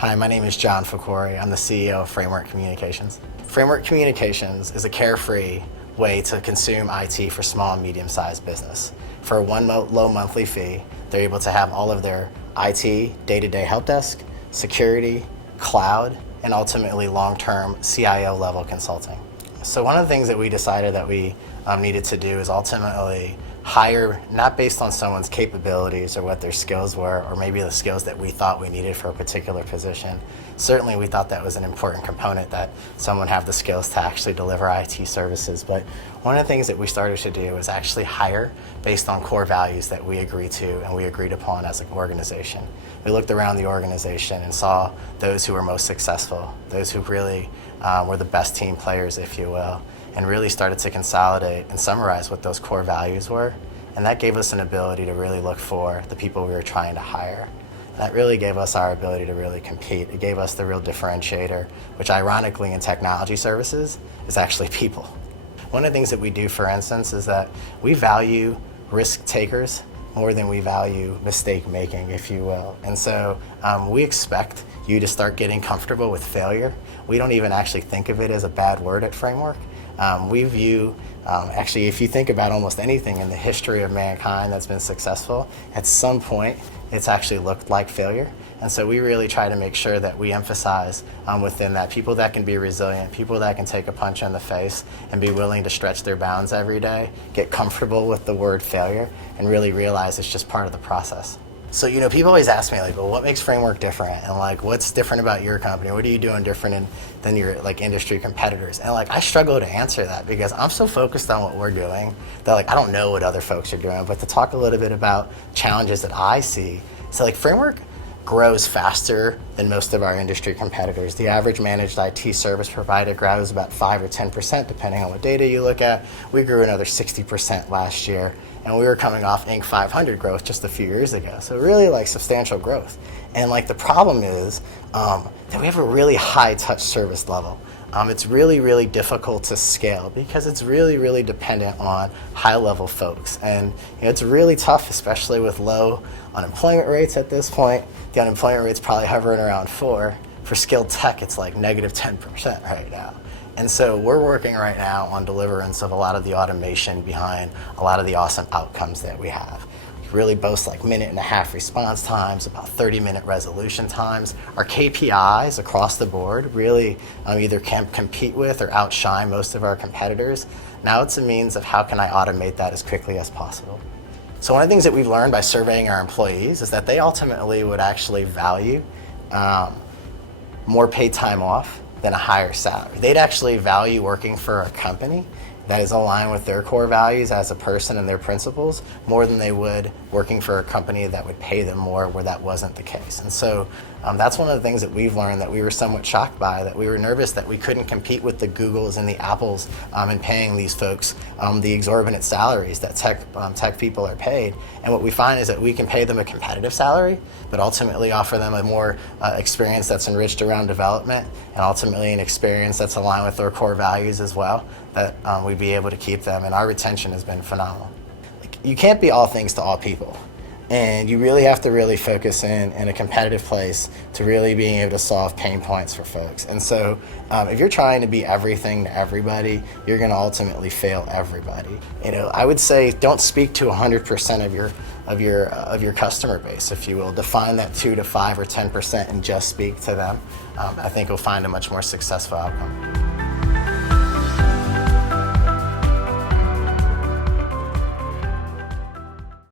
Hi, my name is John Fakhoury. I'm the CEO of Framework Communications. Framework Communications is a carefree way to consume IT for small and medium-sized business. For one low monthly fee, they're able to have all of their IT, day-to-day help desk, security, cloud, and ultimately long-term CIO level consulting. So one of the things that we decided that we needed to do is ultimately hire not based on someone's capabilities or what their skills were, or maybe the skills that we thought we needed for a particular position. Certainly we thought that was an important component, that someone have the skills to actually deliver IT services. But one of the things that we started to do is actually hire based on core values that we agreed to and we agreed upon as an organization. We looked around the organization and saw those who were most successful, those who really were the best team players, if you will, and really started to consolidate and summarize what those core values were. And that gave us an ability to really look for the people we were trying to hire. That really gave us our ability to really compete. It gave us the real differentiator, which ironically in technology services is actually people. One of the things that we do, for instance, is that we value risk takers more than we value mistake making, if you will. And so we expect you to start getting comfortable with failure. We don't even actually think of it as a bad word at Framework. We view, actually, if you think about almost anything in the history of mankind that's been successful, at some point it's actually looked like failure. And so we really try to make sure that we emphasize within that people that can be resilient, people that can take a punch in the face and be willing to stretch their bounds every day, get comfortable with the word failure, and really realize it's just part of the process. So, people always ask me, like, well, what makes Framework different? And like, what's different about your company? What are you doing different than your industry competitors? And I struggle to answer that because I'm so focused on what we're doing that I don't know what other folks are doing. But to talk a little bit about challenges that I see, so Framework grows faster than most of our industry competitors. The average managed IT service provider grows about 5 or 10%, depending on what data you look at. We grew another 60% last year, and we were coming off Inc. 500 growth just a few years ago. So really substantial growth. And the problem is that we have a really high touch service level. It's really, really difficult to scale because it's really, really dependent on high-level folks. And it's really tough, especially with low unemployment rates at this point. The unemployment rate's probably hovering around 4. For skilled tech, it's negative 10% right now. And so we're working right now on deliverance of a lot of the automation behind a lot of the awesome outcomes that we have. Really boast minute-and-a-half response times, about 30-minute resolution times. Our KPIs across the board really either can compete with or outshine most of our competitors. Now it's a means of how can I automate that as quickly as possible. So one of the things that we've learned by surveying our employees is that they ultimately would actually value more paid time off than a higher salary. They'd actually value working for a company that is aligned with their core values as a person and their principles more than they would working for a company that would pay them more where that wasn't the case. And so that's one of the things that we've learned that we were somewhat shocked by, that we were nervous that we couldn't compete with the Googles and the Apples in paying these folks the exorbitant salaries that tech people are paid. And what we find is that we can pay them a competitive salary, but ultimately offer them a more experience that's enriched around development, and ultimately an experience that's aligned with their core values as well, that we'd be able to keep them. And our retention has been phenomenal. You can't be all things to all people. And you really have to really focus in a competitive place to really being able to solve pain points for folks. And so if you're trying to be everything to everybody, you're going to ultimately fail everybody. I would say don't speak to 100% of your customer base, if you will. Define that 2 to 5 or 10% and just speak to them. I think you'll find a much more successful outcome.